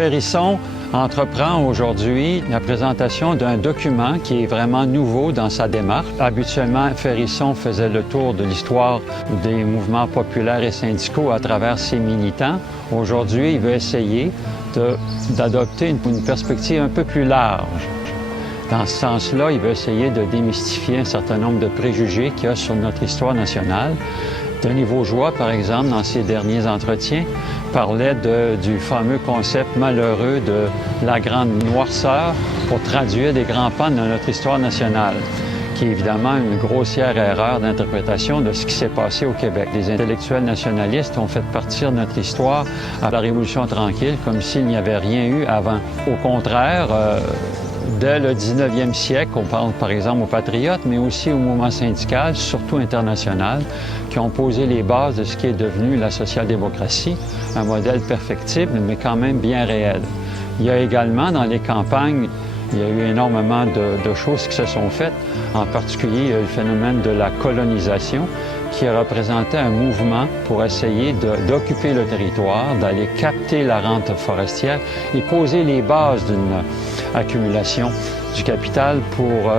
Ferrisson entreprend aujourd'hui la présentation d'un document qui est vraiment nouveau dans sa démarche. Habituellement, Ferrisson faisait le tour de l'histoire des mouvements populaires et syndicaux à travers ses militants. Aujourd'hui, il veut essayer d'adopter une perspective un peu plus large. Dans ce sens-là, il veut essayer de démystifier un certain nombre de préjugés qu'il y a sur notre histoire nationale. Denis Vaugeois, par exemple, dans ses derniers entretiens, parlait du fameux concept malheureux de la grande noirceur pour traduire des grands pans de notre histoire nationale, qui est évidemment une grossière erreur d'interprétation de ce qui s'est passé au Québec. Les intellectuels nationalistes ont fait partir notre histoire à la Révolution tranquille comme s'il n'y avait rien eu avant. Au contraire, dès le 19e siècle, on parle par exemple aux patriotes, mais aussi au mouvement syndical, surtout international, qui ont posé les bases de ce qui est devenu la social-démocratie, un modèle perfectible, mais quand même bien réel. Il y a également, dans les campagnes, il y a eu énormément de choses qui se sont faites. En particulier, il y a eu le phénomène de la colonisation, qui représentait un mouvement pour essayer d'occuper le territoire, d'aller capter la rente forestière et poser les bases d'une accumulation du capital pour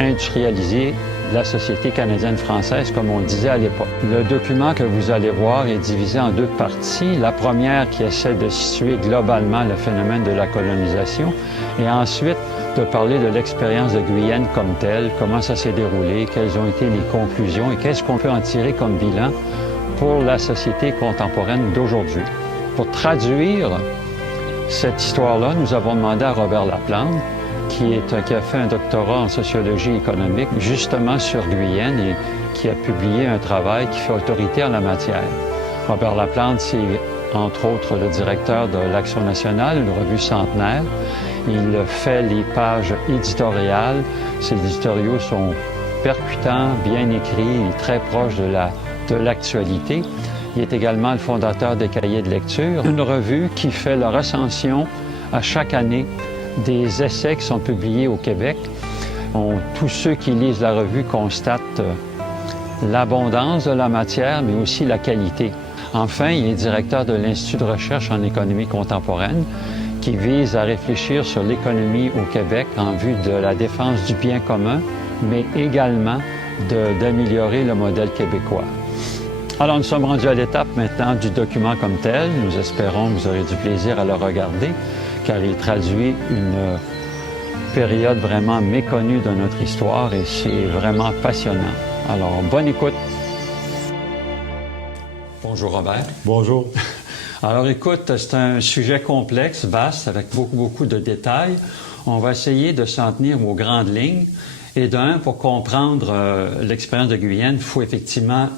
industrialiser la société canadienne-française, comme on le disait à l'époque. Le document que vous allez voir est divisé en deux parties. La première qui essaie de situer globalement le phénomène de la colonisation et ensuite de parler de l'expérience de Guyenne comme telle, comment ça s'est déroulé, quelles ont été les conclusions et qu'est-ce qu'on peut en tirer comme bilan pour la société contemporaine d'aujourd'hui. Pour traduire cette histoire-là, nous avons demandé à Robert Laplante, qui a fait un doctorat en sociologie économique justement sur Guyenne et qui a publié un travail qui fait autorité en la matière. Robert Laplante, c'est entre autres le directeur de l'Action nationale, une revue centenaire. Il fait les pages éditoriales. Ses éditoriaux sont percutants, bien écrits et très proches de l'actualité. Il est également le fondateur des Cahiers de lecture, une revue qui fait la recension à chaque année des essais qui sont publiés au Québec. Tous ceux qui lisent la revue constatent l'abondance de la matière, mais aussi la qualité. Enfin, il est directeur de l'Institut de recherche en économie contemporaine, qui vise à réfléchir sur l'économie au Québec en vue de la défense du bien commun, mais également d'améliorer le modèle québécois. Alors, nous sommes rendus à l'étape maintenant du document comme tel. Nous espérons que vous aurez du plaisir à le regarder, car il traduit une période vraiment méconnue de notre histoire et c'est vraiment passionnant. Alors, bonne écoute. Bonjour Robert. Bonjour. Alors écoute, c'est un sujet complexe, vaste, avec beaucoup de détails. On va essayer de s'en tenir aux grandes lignes. Et pour comprendre l'expérience de Guyenne, il faut effectivement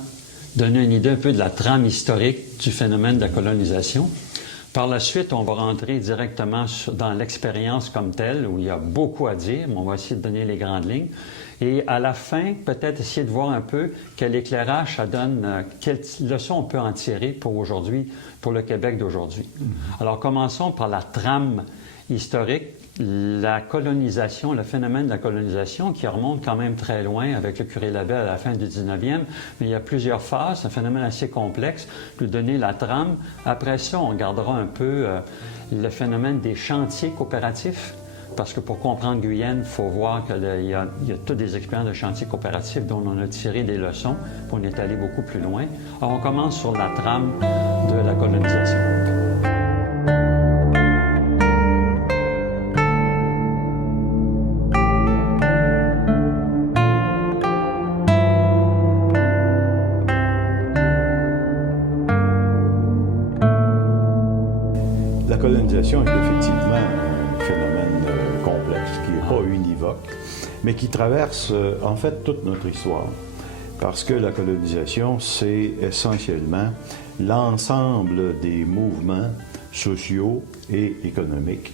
donner une idée un peu de la trame historique du phénomène de la colonisation. Par la suite, on va rentrer directement dans l'expérience comme telle, où il y a beaucoup à dire, mais on va essayer de donner les grandes lignes. Et à la fin, peut-être essayer de voir un peu quel éclairage ça donne, quelles leçons on peut en tirer pour aujourd'hui, pour le Québec d'aujourd'hui. Alors, commençons par la trame historique, la colonisation, le phénomène de la colonisation qui remonte quand même très loin avec le curé Labelle à la fin du 19e, mais il y a plusieurs phases, un phénomène assez complexe, pour donner la trame. Après ça, on regardera un peu le phénomène des chantiers coopératifs, parce que pour comprendre Guyenne, il faut voir qu'il y a toutes des expériences de chantiers coopératifs dont on a tiré des leçons, puis on est allé beaucoup plus loin. Alors, on commence sur la trame de la colonisation. La colonisation est effectivement un phénomène complexe, qui n'est pas univoque, mais qui traverse en fait toute notre histoire. Parce que la colonisation, c'est essentiellement l'ensemble des mouvements sociaux et économiques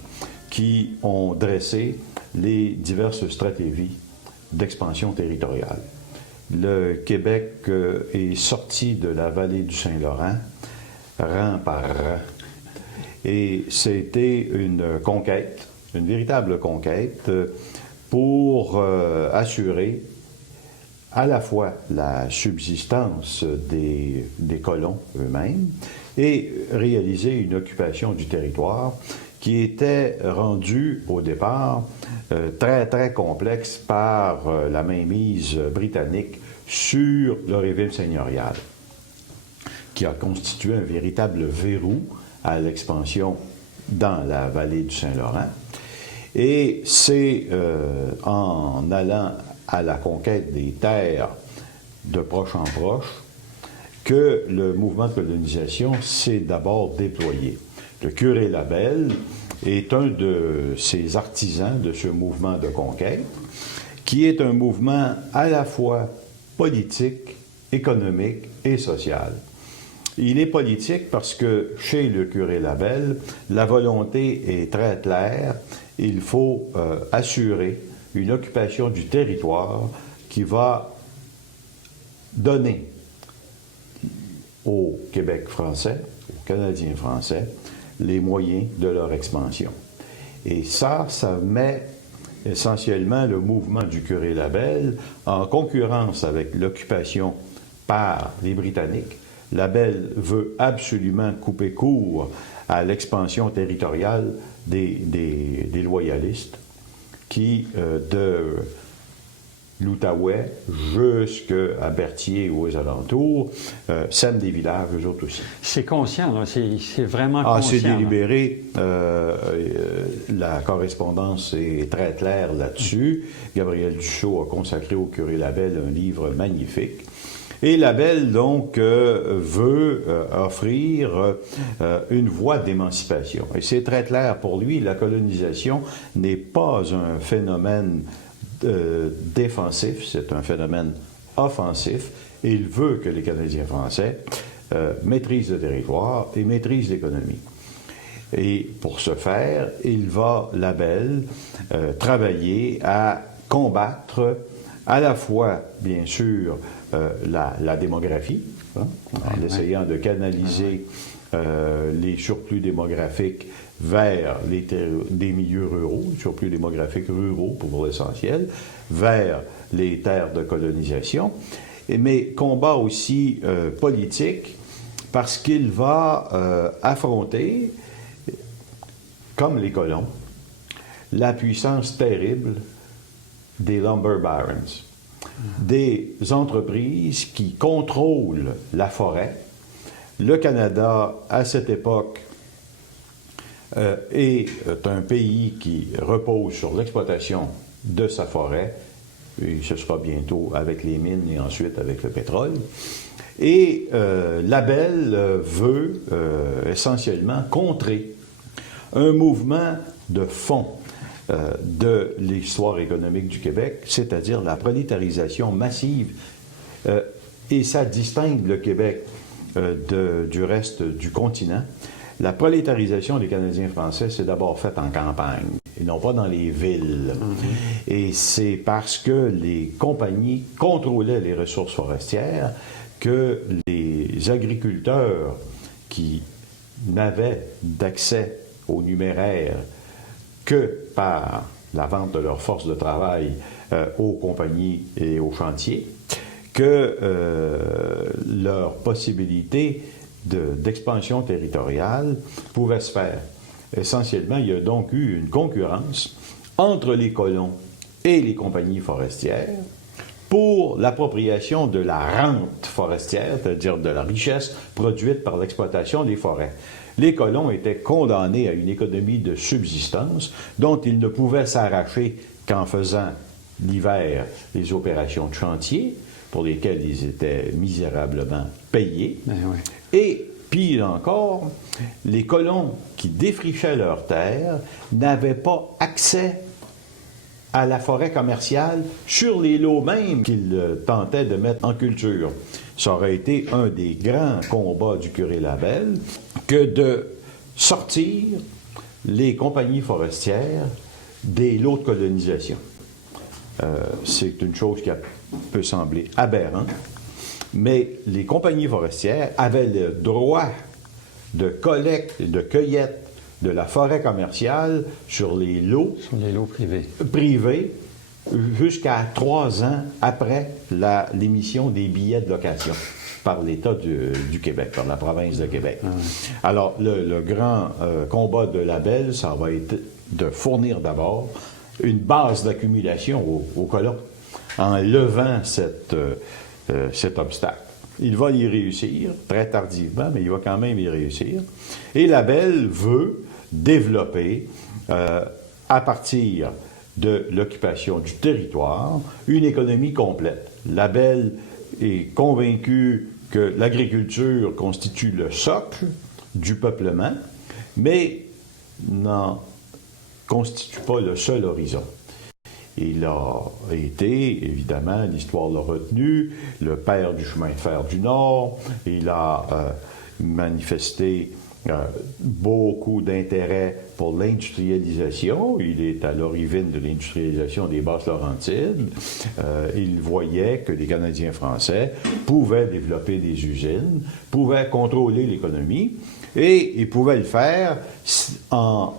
qui ont dressé les diverses stratégies d'expansion territoriale. Le Québec est sorti de la vallée du Saint-Laurent, rang par rang. Et c'était une conquête, une véritable conquête pour assurer à la fois la subsistance des colons eux-mêmes, et réaliser une occupation du territoire qui était rendue au départ très, très complexe par la mainmise britannique sur le régime seigneurial, qui a constitué un véritable verrou à l'expansion dans la vallée du Saint-Laurent. Et c'est en allant à la conquête des terres de proche en proche que le mouvement de colonisation s'est d'abord déployé. Le curé Labelle est un de ces artisans de ce mouvement de conquête, qui est un mouvement à la fois politique, économique et social. Il est politique parce que chez le curé Labelle, la volonté est très claire. Il faut assurer une occupation du territoire qui va donner au Québec français, aux Canadiens français, les moyens de leur expansion. Et ça met essentiellement le mouvement du curé Labelle en concurrence avec l'occupation par les Britanniques. Labelle veut absolument couper court à l'expansion territoriale des loyalistes qui, de l'Outaouais jusqu'à Berthier ou aux alentours, sèment des villages, eux autres aussi. C'est conscient, là. C'est vraiment conscient. C'est délibéré. La correspondance est très claire là-dessus. Gabriel Duchot a consacré au curé Labelle un livre magnifique. Et Labelle, donc, veut offrir une voie d'émancipation. Et c'est très clair pour lui, la colonisation n'est pas un phénomène défensif, c'est un phénomène offensif. Et il veut que les Canadiens français maîtrisent le territoire et maîtrisent l'économie. Et pour ce faire, il va, Labelle, travailler à combattre à la fois, bien sûr, la démographie, hein, en essayant de canaliser les surplus démographiques vers des milieux ruraux, surplus démographiques ruraux pour l'essentiel, vers les terres de colonisation, mais combat aussi politique, parce qu'il va affronter, comme les colons, la puissance terrible des lumber barons, des entreprises qui contrôlent la forêt. Le Canada, à cette époque, est un pays qui repose sur l'exploitation de sa forêt, et ce sera bientôt avec les mines et ensuite avec le pétrole. Et Labelle veut essentiellement contrer un mouvement de fond de l'histoire économique du Québec, c'est-à-dire la prolétarisation massive. Et ça distingue le Québec du reste du continent. La prolétarisation des Canadiens français, c'est d'abord faite en campagne, et non pas dans les villes. Mm-hmm. Et c'est parce que les compagnies contrôlaient les ressources forestières que les agriculteurs qui n'avaient d'accès au numéraire que par la vente de leur force de travail aux compagnies et aux chantiers, que leur possibilité d'expansion territoriale pouvait se faire. Essentiellement, il y a donc eu une concurrence entre les colons et les compagnies forestières pour l'appropriation de la rente forestière, c'est-à-dire de la richesse produite par l'exploitation des forêts. Les colons étaient condamnés à une économie de subsistance dont ils ne pouvaient s'arracher qu'en faisant l'hiver les opérations de chantier, pour lesquelles ils étaient misérablement payés. Ben oui. Et, pire encore, les colons qui défrichaient leurs terres n'avaient pas accès à la forêt commerciale sur les lots mêmes qu'ils tentaient de mettre en culture. Ça aurait été un des grands combats du curé Labelle que de sortir les compagnies forestières des lots de colonisation. C'est une chose qui peut sembler aberrante, mais les compagnies forestières avaient le droit de collecte et de cueillette de la forêt commerciale sur les lots privés jusqu'à 3 ans après l'émission des billets de location. par l'État du Québec, par la province de Québec. Alors, le grand combat de Labelle, ça va être de fournir d'abord une base d'accumulation aux colons en levant cet obstacle. Il va y réussir, très tardivement, mais il va quand même y réussir. Et Labelle veut développer, à partir de l'occupation du territoire, une économie complète. Labelle est convaincu que l'agriculture constitue le socle du peuplement, mais n'en constitue pas le seul horizon. Il a été, évidemment, l'histoire l'a retenu, le père du chemin de fer du Nord. Il a manifesté beaucoup d'intérêt pour l'industrialisation. Il est à l'origine de l'industrialisation des Basses-Laurentides. Il voyait que les Canadiens français pouvaient développer des usines, pouvaient contrôler l'économie, et ils pouvaient le faire en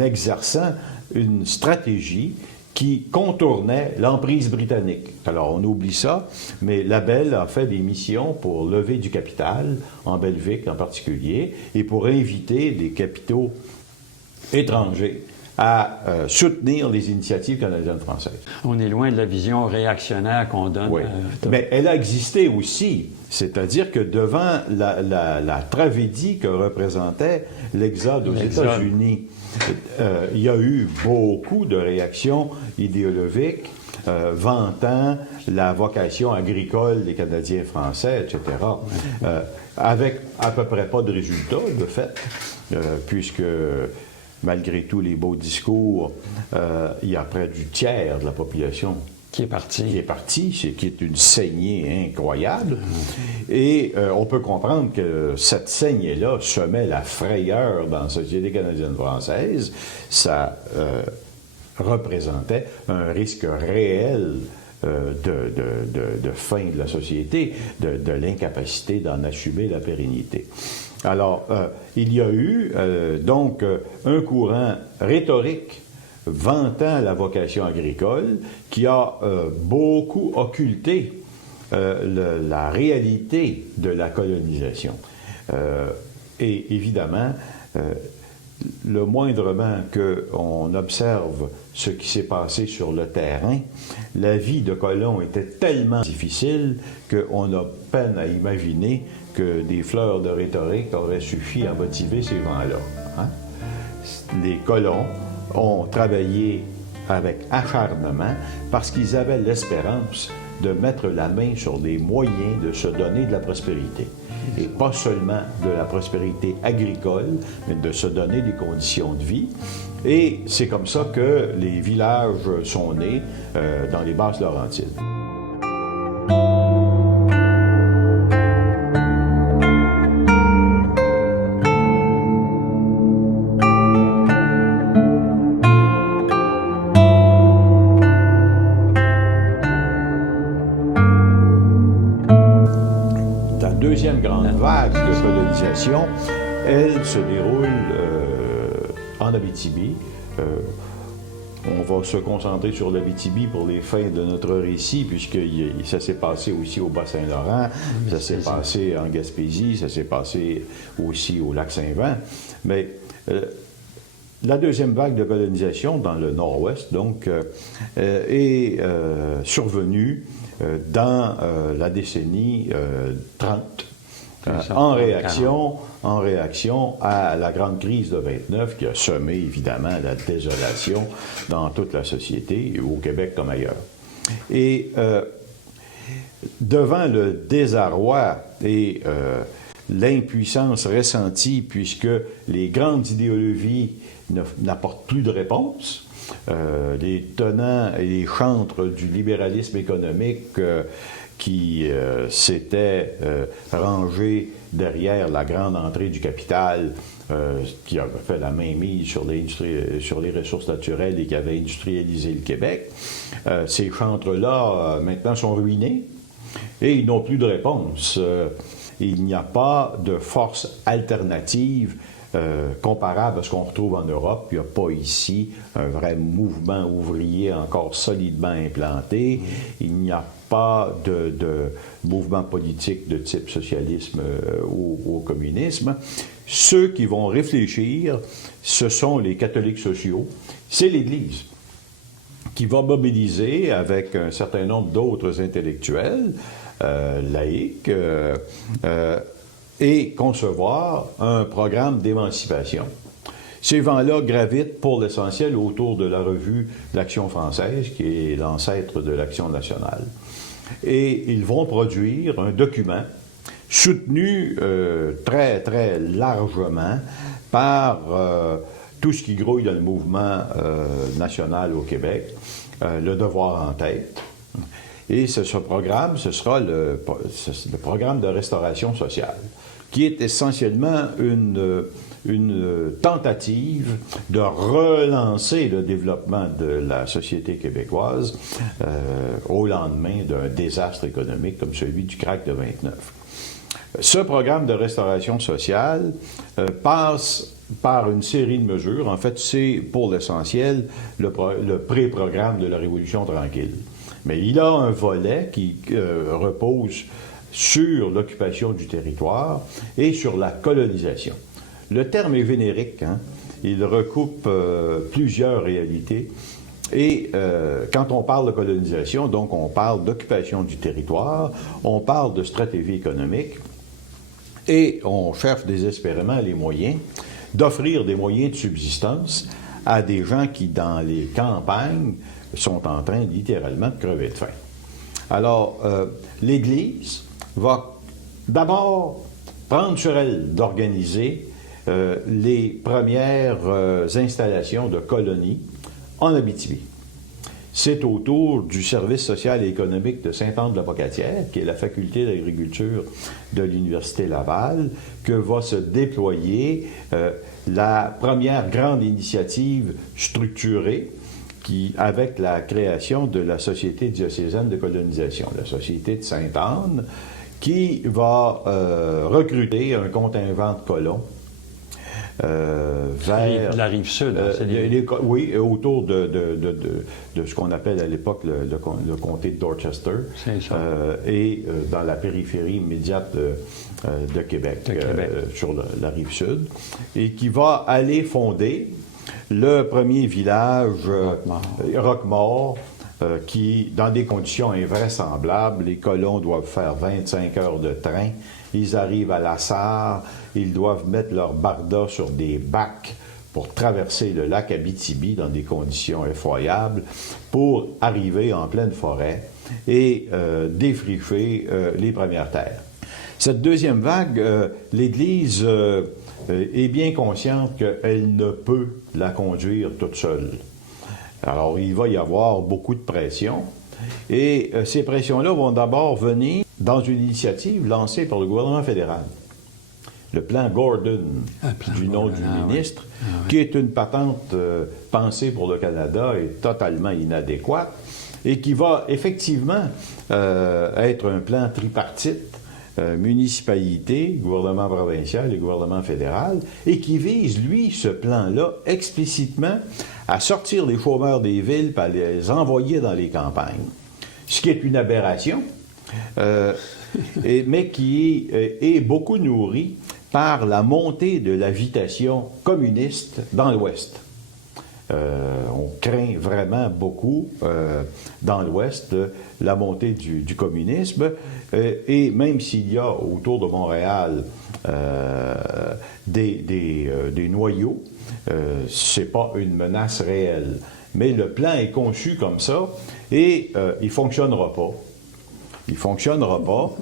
exerçant une stratégie qui contournait l'emprise britannique. Alors, on oublie ça, mais Labelle a fait des missions pour lever du capital, en Belgique en particulier, et pour inviter des capitaux étrangers à soutenir les initiatives canadiennes-françaises. On est loin de la vision réactionnaire qu'on donne. Oui, mais elle a existé aussi. C'est-à-dire que devant la tragédie que représentait l'exode aux États-Unis, il y a eu beaucoup de réactions idéologiques vantant la vocation agricole des Canadiens français, etc., avec à peu près pas de résultats, de fait, puisque malgré tous les beaux discours, il y a près du tiers de la population qui est parti, qui est une saignée incroyable. Et on peut comprendre que cette saignée-là semait la frayeur dans la société canadienne-française. Ça représentait un risque réel de fin de la société, de l'incapacité d'en assumer la pérennité. Alors, il y a eu donc un courant rhétorique vantant la vocation agricole, qui a beaucoup occulté la réalité de la colonisation. Et évidemment, le moindrement qu'on observe ce qui s'est passé sur le terrain, la vie de colon était tellement difficile qu'on a peine à imaginer que des fleurs de rhétorique auraient suffi à motiver ces gens-là. Hein? Les colons ont travaillé avec acharnement parce qu'ils avaient l'espérance de mettre la main sur des moyens de se donner de la prospérité. Et pas seulement de la prospérité agricole, mais de se donner des conditions de vie. Et c'est comme ça que les villages sont nés dans les Basses-Laurentides. Deuxième grande vague de colonisation, elle se déroule en Abitibi. On va se concentrer sur l'Abitibi pour les fins de notre récit, puisque ça s'est passé aussi au Bas-Saint-Laurent, ça s'est passé en Gaspésie, ça s'est passé aussi au Lac-Saint-Jean. Mais la deuxième vague de colonisation dans le Nord-Ouest, donc, est survenue dans la décennie 30, en réaction à la grande crise de 29 qui a semé évidemment la désolation dans toute la société, au Québec comme ailleurs. Et devant le désarroi et l'impuissance ressentie, puisque les grandes idéologies n'apportent plus de réponse, les tenants et les chantres du libéralisme économique qui s'étaient rangés derrière la grande entrée du capital, qui avait fait la mainmise sur les ressources naturelles et qui avait industrialisé le Québec, ces chantres-là, maintenant, sont ruinés et ils n'ont plus de réponse. Il n'y a pas de force alternative comparable à ce qu'on retrouve en Europe. Il n'y a pas ici un vrai mouvement ouvrier encore solidement implanté. Il n'y a pas de mouvement politique de type socialisme ou communisme. Ceux qui vont réfléchir, ce sont les catholiques sociaux. C'est l'Église qui va mobiliser avec un certain nombre d'autres intellectuels, laïcs, et concevoir un programme d'émancipation. Ces vents-là gravitent pour l'essentiel autour de la revue l'Action française, qui est l'ancêtre de l'Action nationale. Et ils vont produire un document soutenu très, très largement par tout ce qui grouille dans le mouvement national au Québec, le devoir en tête. Et ce programme, ce sera le programme de restauration sociale, qui est essentiellement une tentative de relancer le développement de la société québécoise au lendemain d'un désastre économique comme celui du krach de 29. Ce programme de restauration sociale passe par une série de mesures. En fait, c'est pour l'essentiel le pré-programme de la Révolution tranquille. Mais il a un volet qui repose sur l'occupation du territoire et sur la colonisation. Le terme est générique, hein? Il recoupe plusieurs réalités. Et quand on parle de colonisation, donc on parle d'occupation du territoire, on parle de stratégie économique, et on cherche désespérément les moyens d'offrir des moyens de subsistance à des gens qui, dans les campagnes, sont en train littéralement de crever de faim. Alors, l'Église va d'abord prendre sur elle d'organiser les premières installations de colonies en Abitibi. C'est autour du service social et économique de Sainte-Anne-de-la-Pocatière, qui est la faculté d'agriculture de l'Université Laval, que va se déployer la première grande initiative structurée avec la création de la Société diocésaine de colonisation, la Société de Sainte-Anne, qui va recruter un contingent de colons vers la rive sud. Oui, autour de ce qu'on appelle à l'époque le comté de Dorchester, et dans la périphérie immédiate de Québec, sur la rive sud, et qui va aller fonder le premier village, Roquemort, qui, dans des conditions invraisemblables, les colons doivent faire 25 heures de train. Ils arrivent à La Sarre, ils doivent mettre leur barda sur des bacs pour traverser le lac Abitibi dans des conditions effroyables pour arriver en pleine forêt et défricher les premières terres. Cette deuxième vague, l'Église est bien consciente qu'elle ne peut la conduire toute seule. Alors, il va y avoir beaucoup de pression, et ces pressions-là vont d'abord venir dans une initiative lancée par le gouvernement fédéral. Le plan Gordon, du nom du ministre, qui est une patente pensée pour le Canada et totalement inadéquate, et qui va effectivement être un plan tripartite, municipalité, gouvernement provincial et gouvernement fédéral, et qui vise, lui, ce plan-là, explicitement à sortir les chômeurs des villes et à les envoyer dans les campagnes. Ce qui est une aberration, mais qui est beaucoup nourri par la montée de l'agitation communiste dans l'Ouest. On craint vraiment beaucoup dans l'Ouest la montée du communisme, et même s'il y a autour de Montréal des noyaux, c'est pas une menace réelle. Mais le plan est conçu comme ça, et il fonctionnera pas. Il ne fonctionnera pas,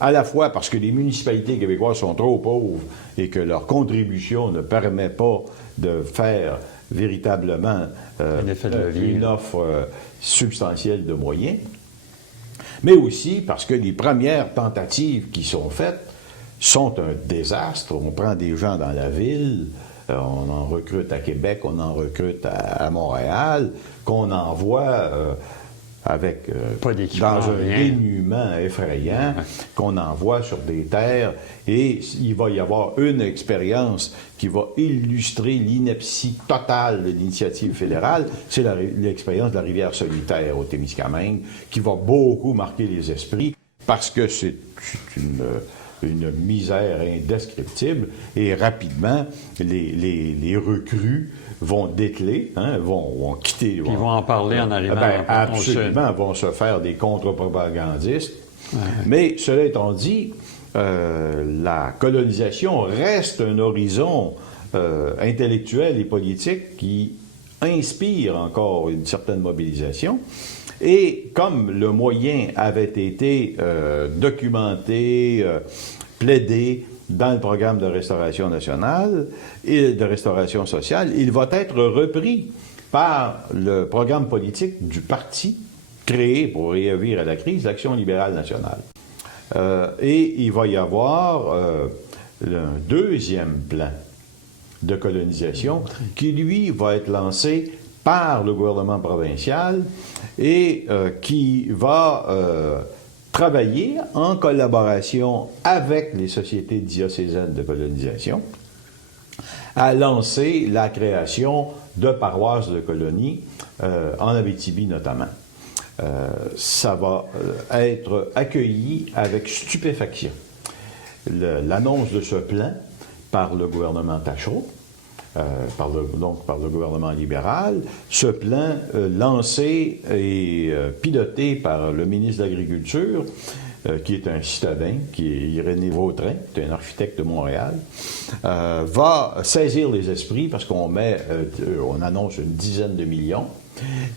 à la fois parce que les municipalités québécoises sont trop pauvres et que leur contribution ne permet pas de faire véritablement une offre substantielle de moyens, mais aussi parce que les premières tentatives qui sont faites sont un désastre. On prend des gens dans la ville, on en recrute à Québec, on en recrute à Montréal, qu'on envoie avec Pas d'équipement, dans un rien. dénuement effrayant qu'on envoie sur des terres, et il va y avoir une expérience qui va illustrer l'ineptie totale de l'initiative fédérale, c'est l'expérience de la rivière solitaire au Témiscamingue, qui va beaucoup marquer les esprits, parce que c'est une misère indescriptible, et rapidement, les recrues vont dételer, vont quitter. Puis ils vont en parler en arrivant au sud. Absolument, vont se faire des contre-propagandistes. Mais cela étant dit, la colonisation reste un horizon intellectuel et politique qui inspire encore une certaine mobilisation. Et comme le moyen avait été documenté, plaidé dans le programme de restauration nationale et de restauration sociale, il va être repris par le programme politique du parti créé pour réagir à la crise, l'Action libérale nationale. Et il va y avoir un deuxième plan de colonisation qui, lui, va être lancé par le gouvernement provincial et qui va travailler en collaboration avec les sociétés diocésaines de colonisation à lancer la création de paroisses de colonies en Abitibi notamment. Ça va être accueilli avec stupéfaction. L'annonce de ce plan par le gouvernement Tachereau, par le gouvernement libéral, ce plan lancé et piloté par le ministre de l'Agriculture, qui est un citadin, qui est Irénée Vautrin, qui est un architecte de Montréal, va saisir les esprits parce qu'on annonce une dizaine de millions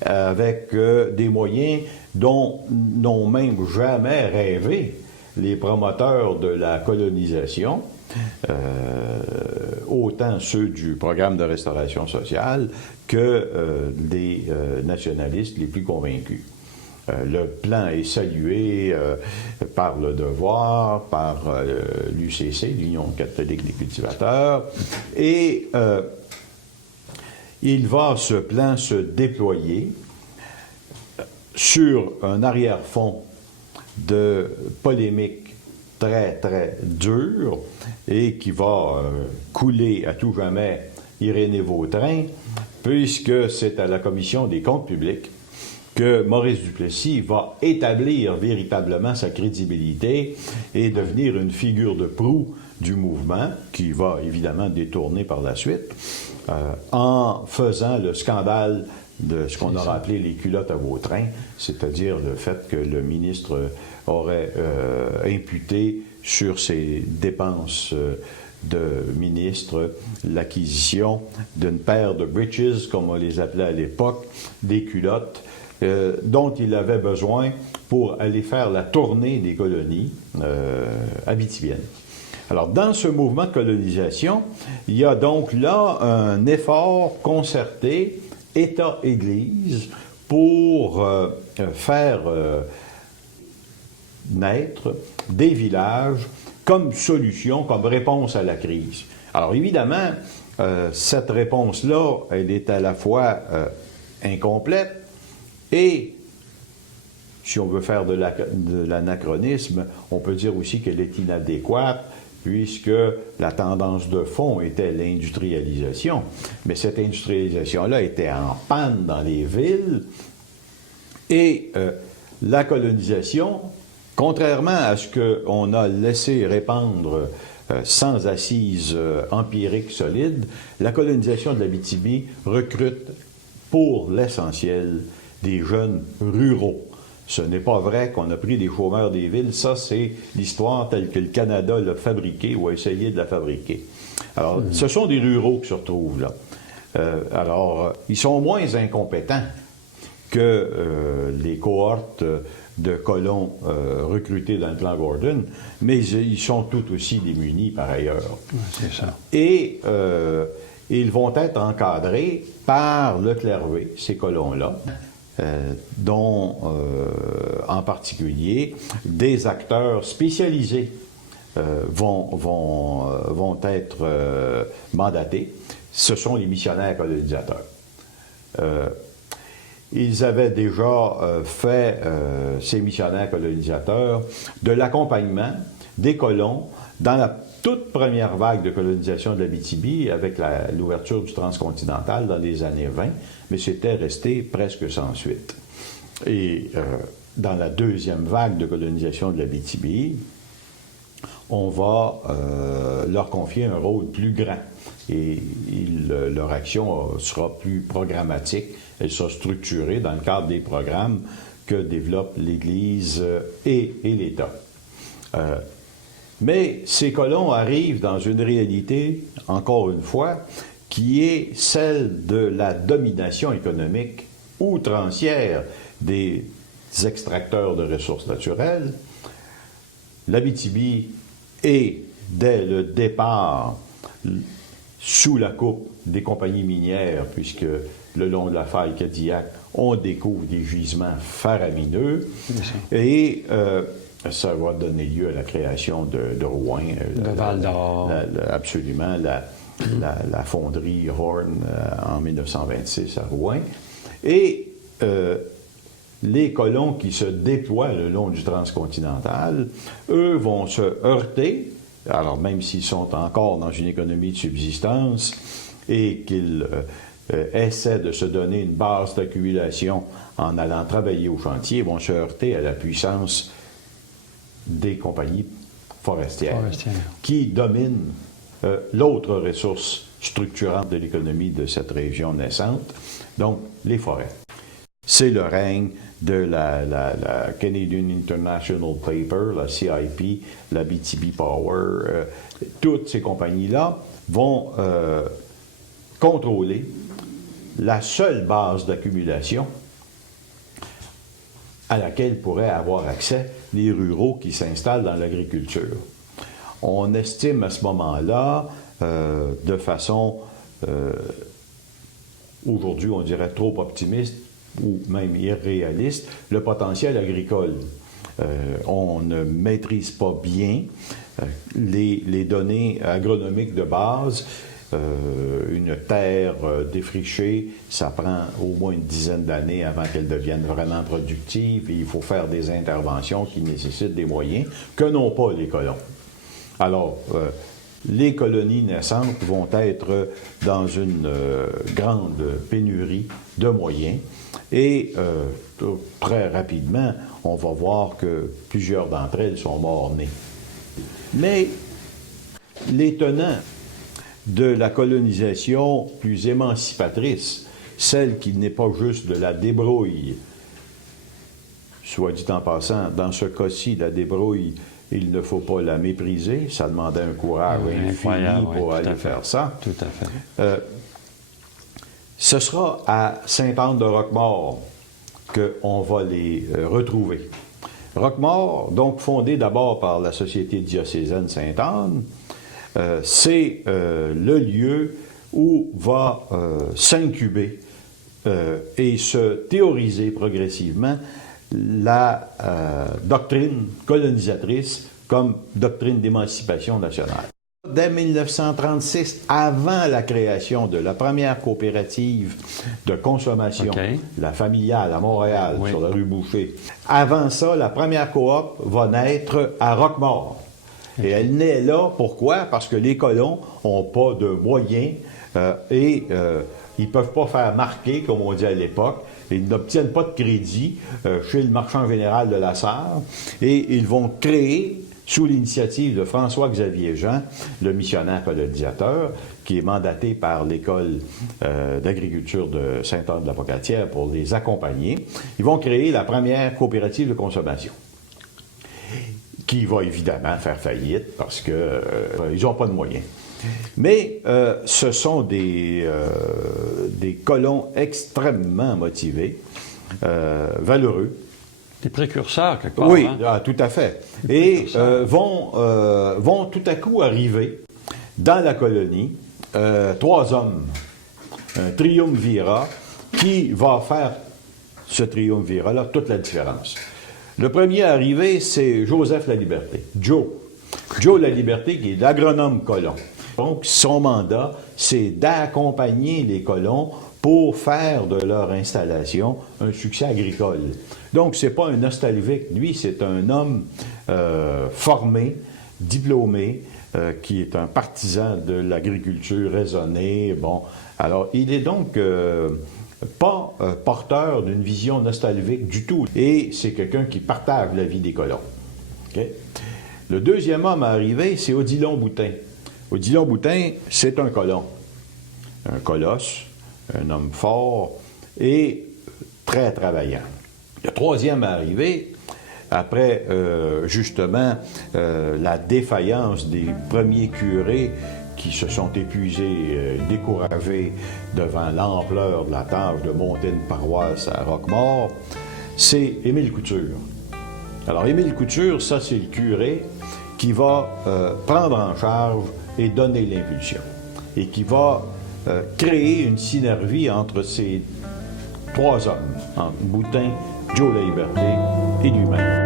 avec des moyens dont n'ont même jamais rêvé les promoteurs de la colonisation, autant ceux du programme de restauration sociale que des nationalistes les plus convaincus. Le plan est salué par le Devoir, par l'UCC, l'Union catholique des cultivateurs, et ce plan se déployer sur un arrière-fond de polémique très, très dur et qui va couler à tout jamais Irénée Vautrin, puisque c'est à la Commission des comptes publics que Maurice Duplessis va établir véritablement sa crédibilité et devenir une figure de proue du mouvement, qui va évidemment détourner par la suite, en faisant le scandale de ce qu'on aura appelé les culottes à Vautrin, c'est-à-dire le fait que le ministre aurait imputé sur ses dépenses de ministre l'acquisition d'une paire de breeches, comme on les appelait à l'époque, des culottes, dont il avait besoin pour aller faire la tournée des colonies abitibiennes. Alors, dans ce mouvement de colonisation, il y a donc là un effort concerté, État-Église, pour faire naître des villages comme solution, comme réponse à la crise. Alors, évidemment, cette réponse-là, elle est à la fois incomplète et, si on veut faire de l'anachronisme, on peut dire aussi qu'elle est inadéquate, puisque la tendance de fond était l'industrialisation. Mais cette industrialisation-là était en panne dans les villes, et la colonisation, contrairement à ce qu'on a laissé répandre sans assise empirique solide, la colonisation de l'Abitibi recrute pour l'essentiel des jeunes ruraux. Ce n'est pas vrai qu'on a pris des chômeurs des villes. Ça, c'est l'histoire telle que le Canada l'a fabriquée ou a essayé de la fabriquer. Alors, ce sont des ruraux qui se retrouvent là. Ils sont moins incompétents que les cohortes de colons recrutés dans le plan Gordon, mais ils sont tout aussi démunis par ailleurs. C'est ça. Et ils vont être encadrés par le clergé, ces colons-là, dont en particulier des acteurs spécialisés vont être mandatés. Ce sont les missionnaires colonisateurs. ils avaient déjà fait, ces missionnaires colonisateurs, de l'accompagnement des colons dans la toute première vague de colonisation de l'Abitibi avec l'ouverture du transcontinental dans les années 20, mais c'était resté presque sans suite. Et dans la deuxième vague de colonisation de l'Abitibi, on va leur confier un rôle plus grand et leur action sera plus programmatique, elle sera structurée dans le cadre des programmes que développe l'Église et l'État. Mais ces colons arrivent dans une réalité, encore une fois, qui est celle de la domination économique outrancière des extracteurs de ressources naturelles. L'Abitibi est, dès le départ, sous la coupe des compagnies minières, puisque le long de la faille Cadillac, on découvre des gisements faramineux. Et ça va donner lieu à la création de Rouen. De Val-d'Or. Absolument, la fonderie Horn en 1926 à Rouen. Et les colons qui se déploient le long du transcontinental, eux vont se heurter, alors même s'ils sont encore dans une économie de subsistance et qu'ils essaient de se donner une base d'accumulation en allant travailler au chantier, vont se heurter à la puissance des compagnies forestières. Qui dominent l'autre ressource structurante de l'économie de cette région naissante, donc les forêts. C'est le règne de la Canadian International Paper, la CIP, la BTB Power, toutes ces compagnies-là vont contrôler la seule base d'accumulation à laquelle pourraient avoir accès les ruraux qui s'installent dans l'agriculture. On estime à ce moment-là, de façon, aujourd'hui on dirait trop optimiste, ou même irréaliste, le potentiel agricole. On ne maîtrise pas bien les données agronomiques de base. Une terre défrichée, ça prend au moins une dizaine d'années avant qu'elle devienne vraiment productive et il faut faire des interventions qui nécessitent des moyens que n'ont pas les colons. Alors, les colonies naissantes vont être dans une grande pénurie de moyens et très rapidement, on va voir que plusieurs d'entre elles sont morts-nées. Mais les tenants de la colonisation plus émancipatrice, celle qui n'est pas juste de la débrouille, soit dit en passant, dans ce cas-ci, la débrouille, il ne faut pas la mépriser, ça demandait un courage infini pour aller faire ça. Tout à fait. Ce sera à Sainte-Anne-de-Roquemaure qu'on va les retrouver. Roquemaure, donc fondée d'abord par la Société diocésaine Sainte-Anne, c'est le lieu où va s'incuber et se théoriser progressivement la doctrine colonisatrice comme doctrine d'émancipation nationale. Dès 1936, avant la création de la première coopérative de consommation, la familiale à Montréal, sur la rue Boucher, avant ça, la première coop va naître à Roquemaure. Et elle naît là, pourquoi? Parce que les colons n'ont pas de moyens et ils ne peuvent pas faire marquer, comme on dit à l'époque. Ils n'obtiennent pas de crédit chez le marchand général de la Sarre et ils vont créer, sous l'initiative de François-Xavier Jean, le missionnaire colonisateur, qui est mandaté par l'École d'agriculture de Sainte-Anne-de-la-Pocatière pour les accompagner, ils vont créer la première coopérative de consommation, qui va évidemment faire faillite parce qu'ils n'ont pas de moyens. Mais ce sont des colons extrêmement motivés, valeureux. Des précurseurs, quelque part. Oui, hein? Tout à fait. Et vont tout à coup arriver dans la colonie 3 hommes, un triumvirat, qui va faire, ce triumvirat-là, toute la différence. Le premier arrivé, c'est Joseph Laliberté, Joe Laliberté, qui est l'agronome colon. Donc, son mandat, c'est d'accompagner les colons pour faire de leur installation un succès agricole. Donc, ce n'est pas un nostalgique. Lui, c'est un homme formé, diplômé, qui est un partisan de l'agriculture raisonnée. Bon, alors, il est donc pas porteur d'une vision nostalgique du tout. Et c'est quelqu'un qui partage la vie des colons. Okay? Le deuxième homme à arriver, c'est Odilon Boutin. Odilon Boutin, c'est un colon. Un colosse, un homme fort et très travaillant. Le troisième à arriver, après justement la défaillance des premiers curés qui se sont épuisés, découragés devant l'ampleur de la tâche de monter une paroisse à Roquemaure, c'est Émile Couture. Alors Émile Couture, ça c'est le curé qui va prendre en charge et donner l'impulsion et qui va créer une synergie entre ces trois hommes, entre Boutin, Joe Laliberté et lui-même.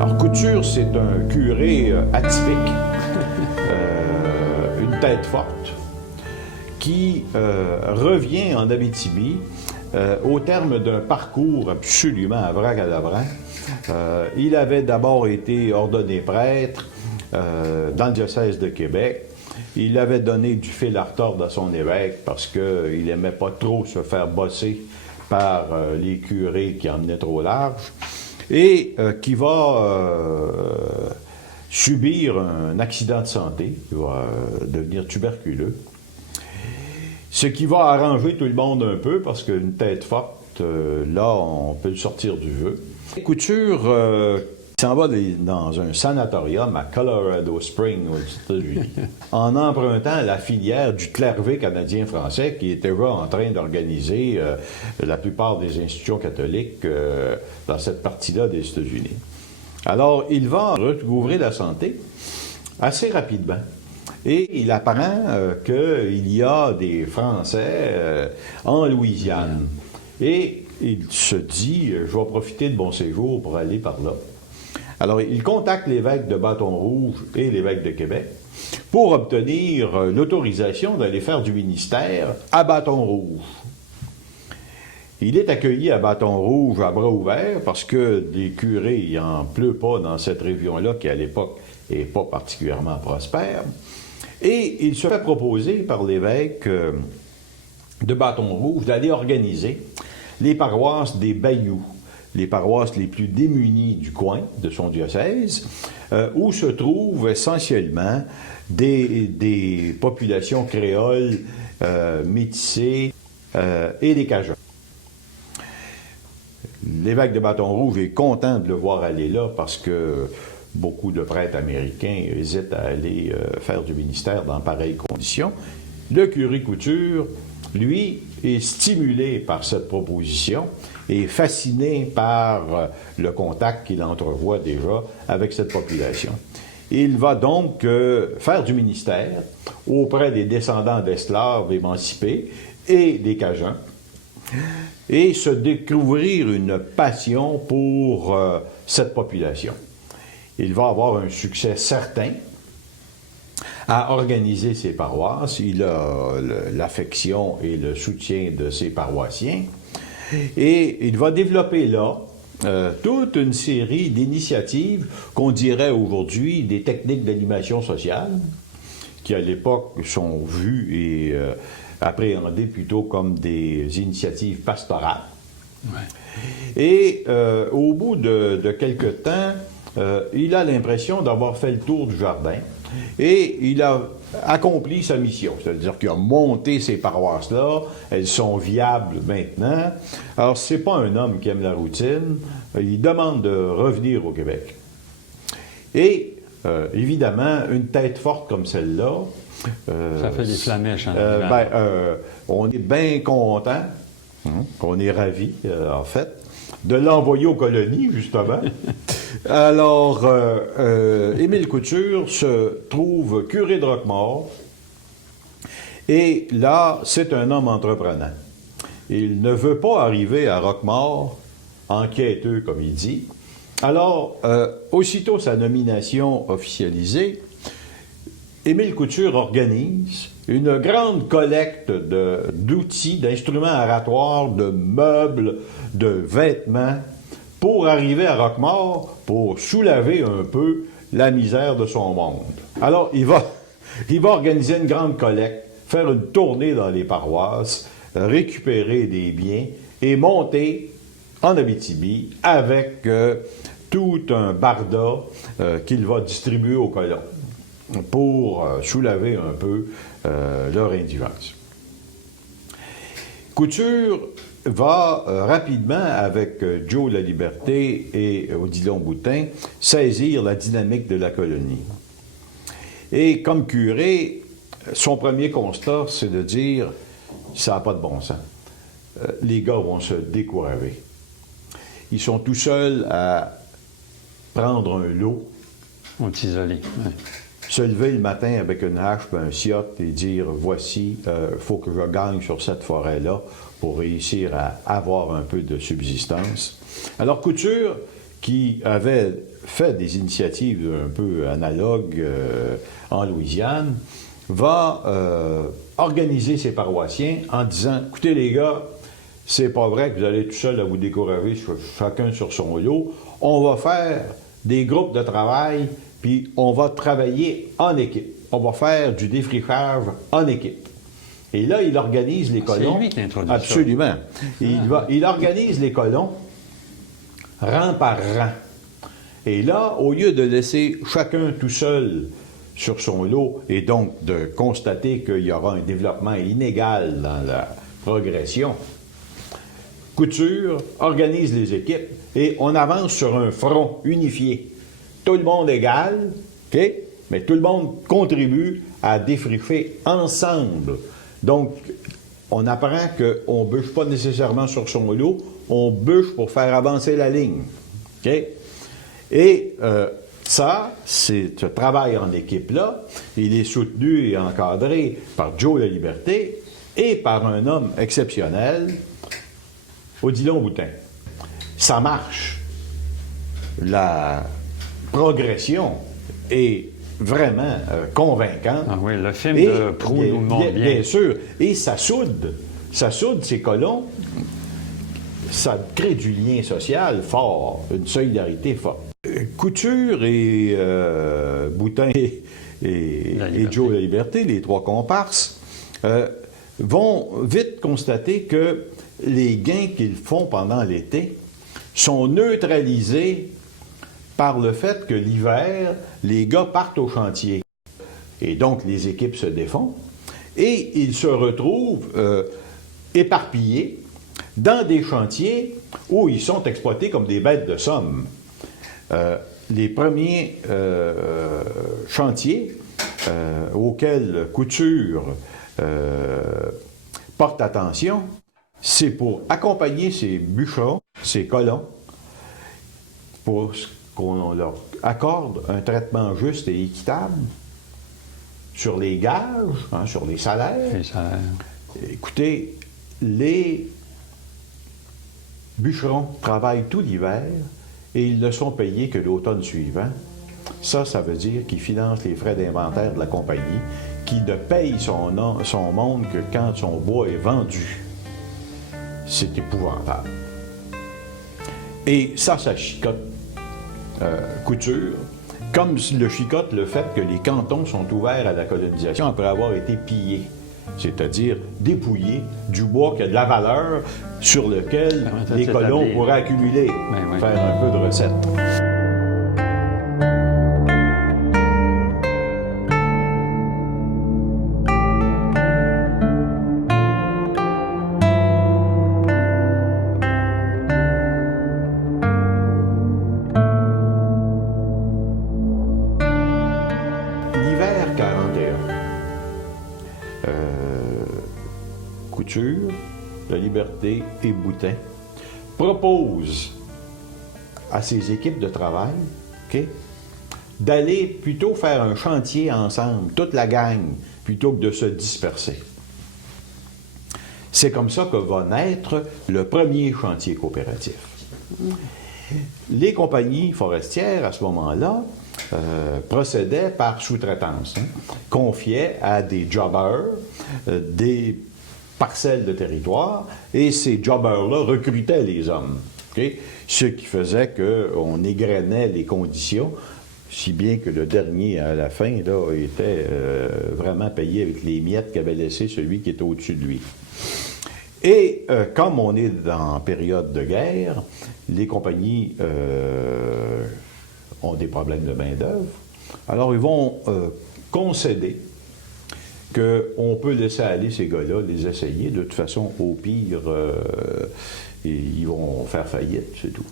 Alors Couture, c'est un curé atypique, une tête forte, qui revient en Abitibi au terme d'un parcours absolument abracadabrant. Il avait d'abord été ordonné prêtre dans le diocèse de Québec. Il avait donné du fil à retordre à son évêque parce qu'il n'aimait pas trop se faire bosser par les curés qui emmenaient trop large. Et qui va subir un accident de santé, il va devenir tuberculeux. Ce qui va arranger tout le monde un peu, parce qu'une tête forte, là, on peut le sortir du jeu. Couture s'en va dans un sanatorium à Colorado Springs, aux États-Unis, en empruntant la filière du clergé canadien-français qui était déjà en train d'organiser la plupart des institutions catholiques dans cette partie-là des États-Unis. Alors, il va recouvrer la santé assez rapidement. Et il apprend qu'il y a des Français en Louisiane. Et il se dit, je vais profiter de mon séjour pour aller par là. Alors, il contacte l'évêque de Bâton-Rouge et l'évêque de Québec pour obtenir l'autorisation d'aller faire du ministère à Bâton-Rouge. Il est accueilli à Bâton-Rouge à bras ouverts parce que des curés, il n'en pleut pas dans cette région-là qui, à l'époque, n'est pas particulièrement prospère. Et il se fait proposer par l'évêque de Bâton-Rouge d'aller organiser les paroisses des Bayous, les paroisses les plus démunies du coin de son diocèse, où se trouvent essentiellement des populations créoles, métissées et des Cajuns. L'évêque de Bâton-Rouge est content de le voir aller là parce que beaucoup de prêtres américains hésitent à aller faire du ministère dans pareilles conditions. Le curé Couture, lui, est stimulé par cette proposition et fasciné par le contact qu'il entrevoit déjà avec cette population. Il va donc faire du ministère auprès des descendants d'esclaves émancipés et des Cajuns et se découvrir une passion pour cette population. Il va avoir un succès certain à organiser ses paroisses. Il a l'affection et le soutien de ses paroissiens. Et il va développer là toute une série d'initiatives qu'on dirait aujourd'hui des techniques d'animation sociale, qui à l'époque sont vues et appréhendées plutôt comme des initiatives pastorales. Ouais. Et au bout de quelques temps, il a l'impression d'avoir fait le tour du jardin et il a accompli sa mission, c'est-à-dire qu'il a monté ces paroisses-là, elles sont viables maintenant. Alors, c'est pas un homme qui aime la routine, il demande de revenir au Québec. Et, évidemment, une tête forte comme celle-là... ça fait des flamèches en on est bien content, on est ravis, en fait, de l'envoyer aux colonies, justement. Alors, Émile Couture se trouve curé de Roquemaure, et là, c'est un homme entreprenant. il ne veut pas arriver à Roquemort enquêteux, comme il dit. Alors, aussitôt sa nomination officialisée, Émile Couture organise une grande collecte d'outils, d'instruments oratoires, de meubles, de vêtements, pour arriver à Roquemort, pour soulager un peu la misère de son monde. Alors, il va organiser une grande collecte, faire une tournée dans les paroisses, récupérer des biens et monter en Abitibi avec tout un barda qu'il va distribuer aux colons pour soulager un peu leur indigence. Couture va rapidement, avec Joe Laliberté et Odilon Boutin, saisir la dynamique de la colonie. Et comme curé, son premier constat, c'est de dire « ça n'a pas de bon sens. Les gars vont se décourager. Ils sont tout seuls à prendre un lot. » On est isolé. Ouais. Se lever le matin avec une hache et un ciotte et dire « voici, faut que je gagne sur cette forêt-là pour réussir à avoir un peu de subsistance. » Alors Couture, qui avait fait des initiatives un peu analogues en Louisiane, va organiser ses paroissiens en disant « écoutez les gars, c'est pas vrai que vous allez tout seul à vous décourager chacun sur son lot. On va faire des groupes de travail, puis on va travailler en équipe. On va faire du défrichage en équipe. » Et là, il organise les colons. C'est lui qui introduit absolument. Ça. Il organise les colons rang par rang. Et là, au lieu de laisser chacun tout seul sur son lot et donc de constater qu'il y aura un développement inégal dans la progression, Couture organise les équipes et on avance sur un front unifié. Tout le monde égal, OK? Mais tout le monde contribue à défricher ensemble. Donc, on apprend qu'on ne bûche pas nécessairement sur son lot, on bûche pour faire avancer la ligne. OK? Et ça, c'est ce travail en équipe-là, il est soutenu et encadré par Joe Laliberté et par un homme exceptionnel, Odilon Boutin. Ça marche. La progression est vraiment convaincante. Ah oui, le film de Proulx nous le montre bien. Bien sûr. Et ça soude ces colons. Ça crée du lien social fort, une solidarité forte. Couture et Boutin et Joe Laliberté, les trois comparses, vont vite constater que les gains qu'ils font pendant l'été sont neutralisés par le fait que l'hiver, les gars partent au chantier. Et donc, les équipes se défont et ils se retrouvent éparpillés dans des chantiers où ils sont exploités comme des bêtes de somme. Les premiers chantiers auxquels Couture porte attention, c'est pour accompagner ces bûcherons, ces colons, pour qu'on leur accorde un traitement juste et équitable sur les gages, hein, sur les salaires. Les salaires. Écoutez, les bûcherons travaillent tout l'hiver et ils ne sont payés que l'automne suivant. Ça veut dire qu'ils financent les frais d'inventaire de la compagnie, qui ne paye son monde que quand son bois est vendu. C'est épouvantable. Et ça chicote Couture, comme le chicote le fait que les cantons sont ouverts à la colonisation après avoir été pillés, c'est-à-dire dépouillés du bois qui a de la valeur sur lequel les colons pourraient accumuler, faire un peu de recettes. Couture, Laliberté et Boutin proposent à ces équipes de travail, okay, d'aller plutôt faire un chantier ensemble, toute la gang, plutôt que de se disperser. C'est comme ça que va naître le premier chantier coopératif. Les compagnies forestières, à ce moment-là, procédaient par sous-traitance, confiaient à des jobbers des parcelles de territoire, et ces jobbers-là recrutaient les hommes. Okay? Ce qui faisait qu'on égrenait les conditions, si bien que le dernier, à la fin, là, était vraiment payé avec les miettes qu'avait laissé celui qui était au-dessus de lui. Et comme on est en période de guerre, les compagnies ont des problèmes de main-d'œuvre, alors ils vont concéder qu'on peut laisser aller ces gars-là, les essayer. De toute façon, au pire, ils vont faire faillite, c'est tout.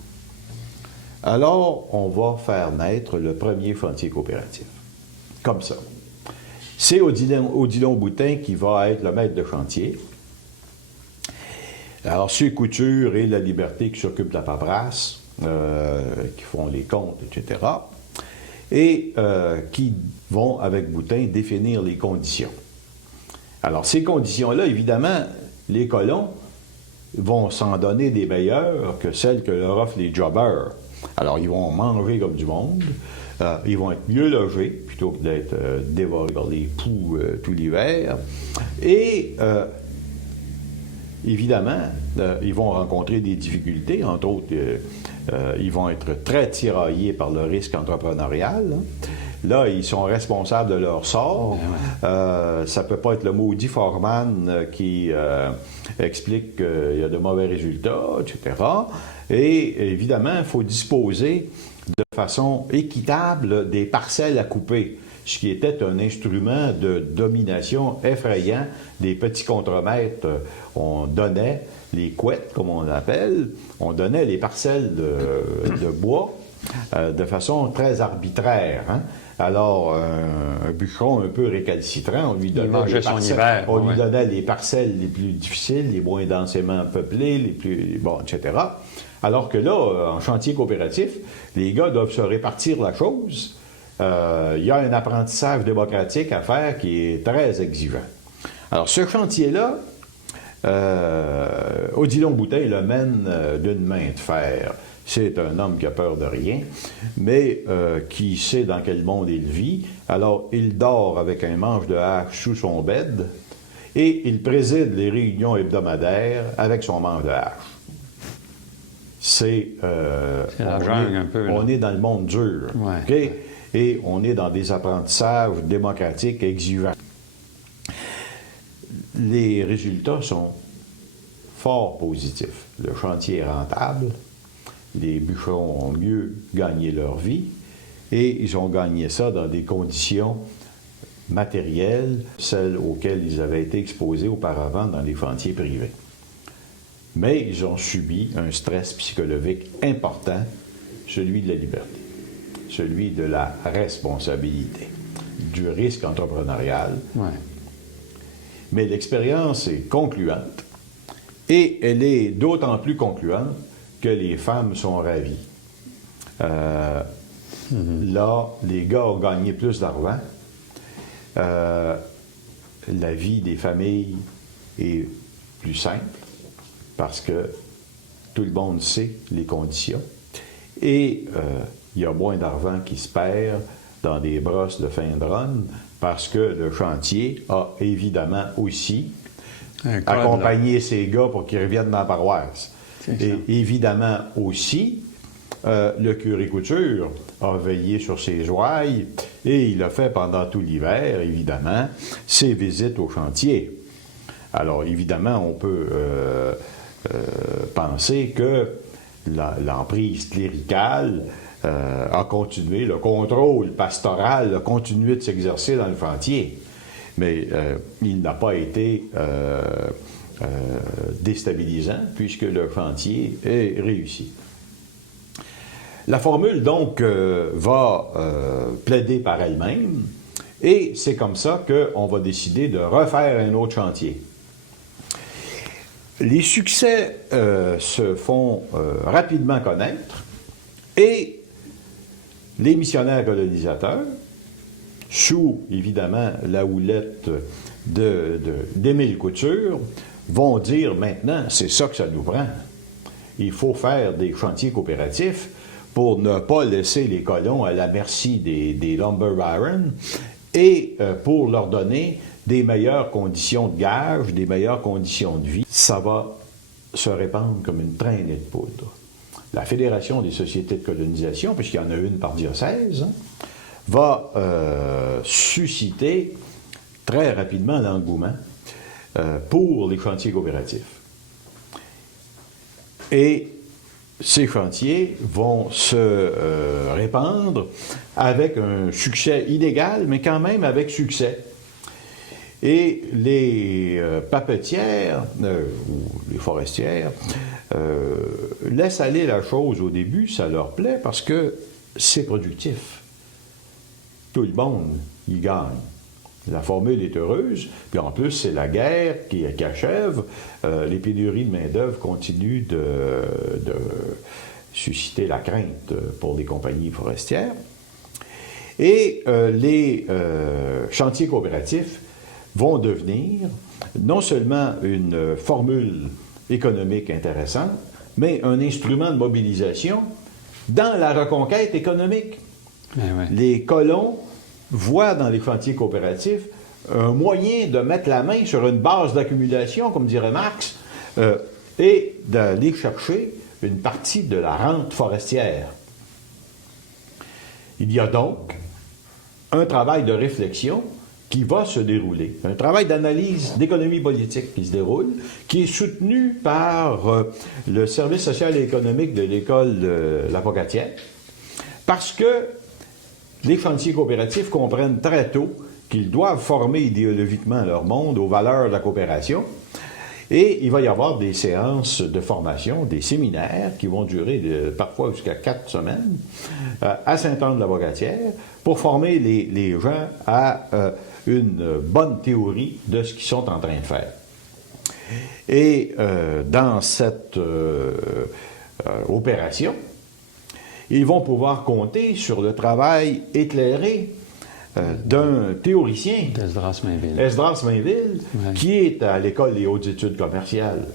Alors, on va faire naître le premier chantier coopératif. Comme ça. C'est Odilon Boutin qui va être le maître de chantier. Alors, c'est Couture et La Liberté qui s'occupent de la paperasse, qui font les comptes, etc. Et qui vont, avec Boutin, définir les conditions. Alors, ces conditions-là, évidemment, les colons vont s'en donner des meilleures que celles que leur offrent les jobbers. Alors, ils vont manger comme du monde, ils vont être mieux logés, plutôt que d'être dévorés par les poux tout l'hiver. Et, évidemment, ils vont rencontrer des difficultés, entre autres, ils vont être très tiraillés par le risque entrepreneurial. Là, ils sont responsables de leur sort. Ça peut pas être le maudit foreman qui explique qu'il y a de mauvais résultats, etc. Et évidemment, il faut disposer de façon équitable des parcelles à couper, ce qui était un instrument de domination effrayant des petits contremaîtres. On donnait les couettes, comme on l'appelle, on donnait les parcelles de bois de façon très arbitraire. Hein? Alors, un bûcheron un peu récalcitrant, on lui donnait, lui donnait les parcelles les plus difficiles, les moins densément peuplées, les plus... bon, etc. Alors que là, en chantier coopératif, les gars doivent se répartir la chose. Il y a un apprentissage démocratique à faire qui est très exigeant. Alors, ce chantier-là, Odilon Boutin le mène d'une main de fer. C'est un homme qui a peur de rien, mais qui sait dans quel monde il vit. Alors, il dort avec un manche de hache sous son bed et il préside les réunions hebdomadaires avec son manche de hache. C'est la jungle un peu. On est dans le monde dur. Ouais. Okay? Et on est dans des apprentissages démocratiques exigeants. Les résultats sont fort positifs. Le chantier est rentable. Les bûcherons ont mieux gagné leur vie et ils ont gagné ça dans des conditions matérielles, celles auxquelles ils avaient été exposés auparavant dans les chantiers privés. Mais ils ont subi un stress psychologique important, celui de la liberté, celui de la responsabilité, du risque entrepreneurial. Ouais. Mais l'expérience est concluante et elle est d'autant plus concluante que les femmes sont ravies. Là, les gars ont gagné plus d'argent. La vie des familles est plus simple parce que tout le monde sait les conditions. Et il y a moins d'argent qui se perd dans des brosses de fin de run parce que le chantier a évidemment aussi accompagné ces gars pour qu'ils reviennent dans la paroisse. Et évidemment aussi, le curé Couture a veillé sur ses ouailles et il a fait pendant tout l'hiver, évidemment, ses visites au chantier. Alors, évidemment, on peut penser que l'emprise cléricale a continué, le contrôle pastoral a continué de s'exercer dans le chantier, mais il n'a pas été déstabilisant puisque le chantier est réussi. La formule, donc, va plaider par elle-même et c'est comme ça qu'on va décider de refaire un autre chantier. Les succès se font rapidement connaître et les missionnaires colonisateurs, sous, évidemment, la houlette d'Émile Couture, vont dire maintenant, c'est ça que ça nous prend. Il faut faire des chantiers coopératifs pour ne pas laisser les colons à la merci des lumber barons et pour leur donner des meilleures conditions de gage, des meilleures conditions de vie. Ça va se répandre comme une traînée de poudre. La Fédération des sociétés de colonisation, puisqu'il y en a une par diocèse, va susciter très rapidement l'engouement pour les chantiers coopératifs. Et ces chantiers vont se répandre avec un succès inégal, mais quand même avec succès. Et les papetières, ou les forestières, laissent aller la chose au début, ça leur plaît, parce que c'est productif. Tout le monde y gagne. La formule est heureuse, puis en plus, c'est la guerre qui achève. Les pénuries de main-d'œuvre continuent de susciter la crainte pour les compagnies forestières. Et les chantiers coopératifs vont devenir non seulement une formule économique intéressante, mais un instrument de mobilisation dans la reconquête économique. Les colons voient dans les chantiers coopératifs un moyen de mettre la main sur une base d'accumulation, comme dirait Marx, et d'aller chercher une partie de la rente forestière. Il y a donc un travail de réflexion qui va se dérouler, un travail d'analyse d'économie politique qui se déroule, qui est soutenu par le service social et économique de l'école de Lapocatière, parce que les chantiers coopératifs comprennent très tôt qu'ils doivent former idéologiquement leur monde aux valeurs de la coopération. Et il va y avoir des séances de formation, des séminaires qui vont durer parfois jusqu'à 4 semaines à Sainte-Anne-de-la-Bocatière pour former les gens à une bonne théorie de ce qu'ils sont en train de faire. Et dans cette opération, ils vont pouvoir compter sur le travail éclairé d'un théoricien, Esdras Mainville, qui est à l'École des hautes études commerciales.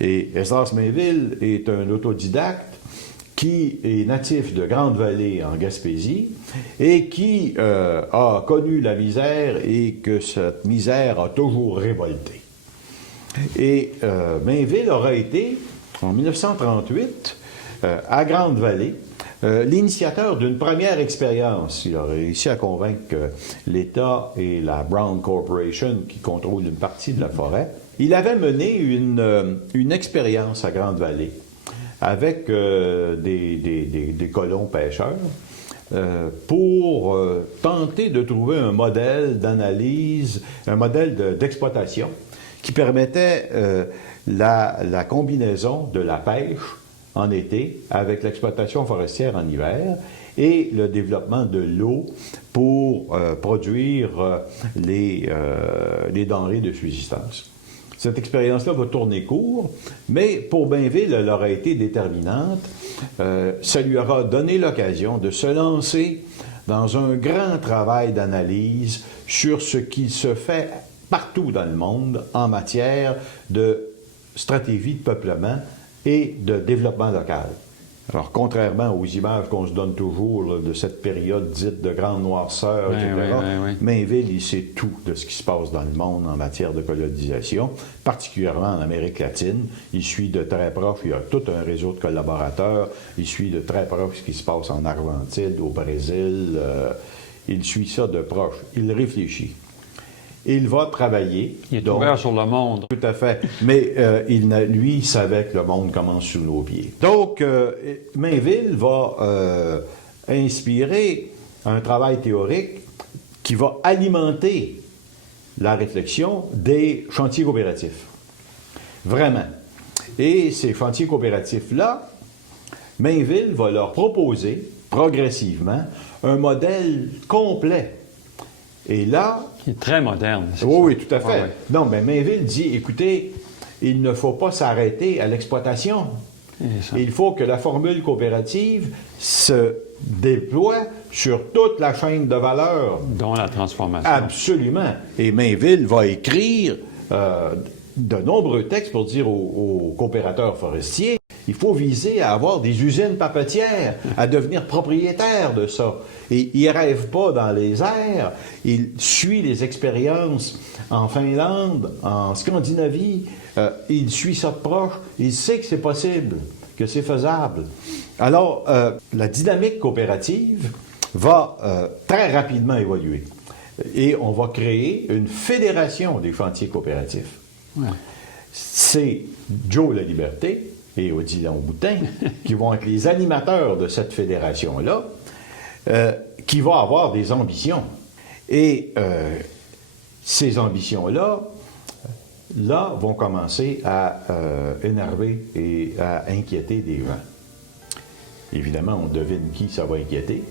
Et Esdras Mainville est un autodidacte qui est natif de Grande-Vallée en Gaspésie et qui a connu la misère et que cette misère a toujours révolté. Et Mainville aura été, en 1938, à Grande-Vallée, l'initiateur d'une première expérience. Il a réussi à convaincre l'État et la Brown Corporation, qui contrôlent une partie de la forêt. Il avait mené une expérience à Grande-Vallée avec des colons pêcheurs pour tenter de trouver un modèle d'analyse, un modèle d'exploitation qui permettait la combinaison de la pêche en été avec l'exploitation forestière en hiver et le développement de l'eau pour produire les denrées de subsistance. Cette expérience-là va tourner court, mais pour Bainville, elle aura été déterminante. Ça lui aura donné l'occasion de se lancer dans un grand travail d'analyse sur ce qui se fait partout dans le monde en matière de stratégie de peuplement et de développement local. Alors, contrairement aux images qu'on se donne toujours là, de cette période dite de grande noirceur, etc., Mainville, il sait tout de ce qui se passe dans le monde en matière de colonisation, particulièrement en Amérique latine. Il suit de très proche, il y a tout un réseau de collaborateurs, il suit de très proche ce qui se passe en Argentine, au Brésil, il suit ça de proche, il réfléchit. Il va travailler. Il est ouvert sur le monde. Tout à fait. Mais lui, il savait que le monde commence sous nos pieds. Donc, Mainville va inspirer un travail théorique qui va alimenter la réflexion des chantiers coopératifs. Vraiment. Et ces chantiers coopératifs-là, Mainville va leur proposer progressivement un modèle complet. Et là... Qui est très moderne. Oui, tout à fait. Non, mais Mainville dit, écoutez, il ne faut pas s'arrêter à l'exploitation. Il faut que la formule coopérative se déploie sur toute la chaîne de valeur. Dont la transformation. Absolument. Et Mainville va écrire de nombreux textes pour dire aux coopérateurs forestiers, il faut viser à avoir des usines papetières, à devenir propriétaire de ça. Et il ne rêve pas dans les airs, il suit les expériences en Finlande, en Scandinavie, il suit ça de proche, il sait que c'est possible, que c'est faisable. Alors, la dynamique coopérative va très rapidement évoluer. Et on va créer une fédération des chantiers coopératifs. Ouais. C'est Joe Laliberté et Odilon Boutin qui vont être les animateurs de cette fédération-là, qui va avoir des ambitions. Et ces ambitions-là, vont commencer à énerver et à inquiéter des gens. Évidemment, on devine qui ça va inquiéter.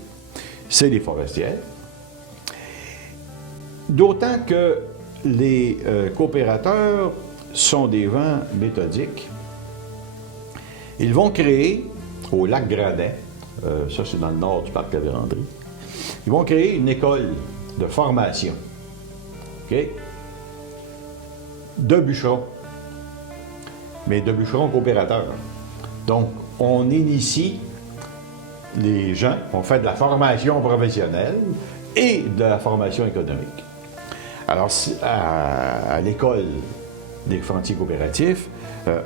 C'est les forestières. D'autant que les coopérateurs sont des gens méthodiques. Ils vont créer, au lac Gradin, ça c'est dans le nord du parc La Vérandrie, ils vont créer une école de formation, okay, de bûcherons, mais de bûcherons coopérateurs. Donc, on initie les gens, on fait de la formation professionnelle et de la formation économique. Alors, à l'école des chantiers coopératifs,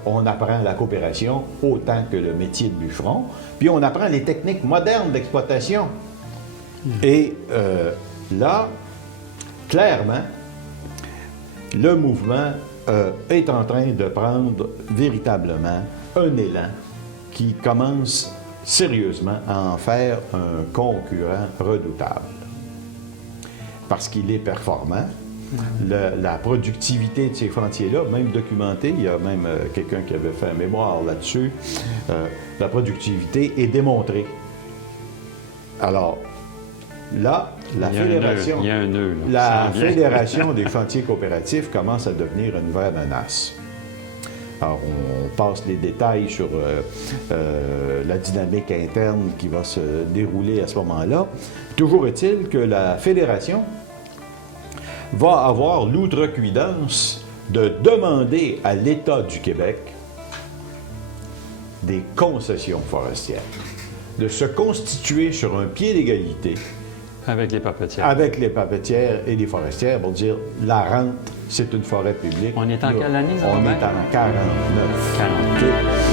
on apprend la coopération autant que le métier de bûcheron, puis on apprend les techniques modernes d'exploitation. Et là, clairement, le mouvement est en train de prendre véritablement un élan qui commence sérieusement à en faire un concurrent redoutable. Parce qu'il est performant. La productivité de ces chantiers-là, même documentée, il y a même quelqu'un qui avait fait un mémoire là-dessus, la productivité est démontrée. Alors, là, la fédération des chantiers coopératifs commence à devenir une vraie menace. Alors, on passe les détails sur la dynamique interne qui va se dérouler à ce moment-là. Toujours est-il que la fédération va avoir l'outrecuidance de demander à l'État du Québec des concessions forestières, de se constituer sur un pied d'égalité avec les papetières. Avec les papetières et les forestières pour dire la rente, c'est une forêt publique. On est en quelle année? On est en 49. 42.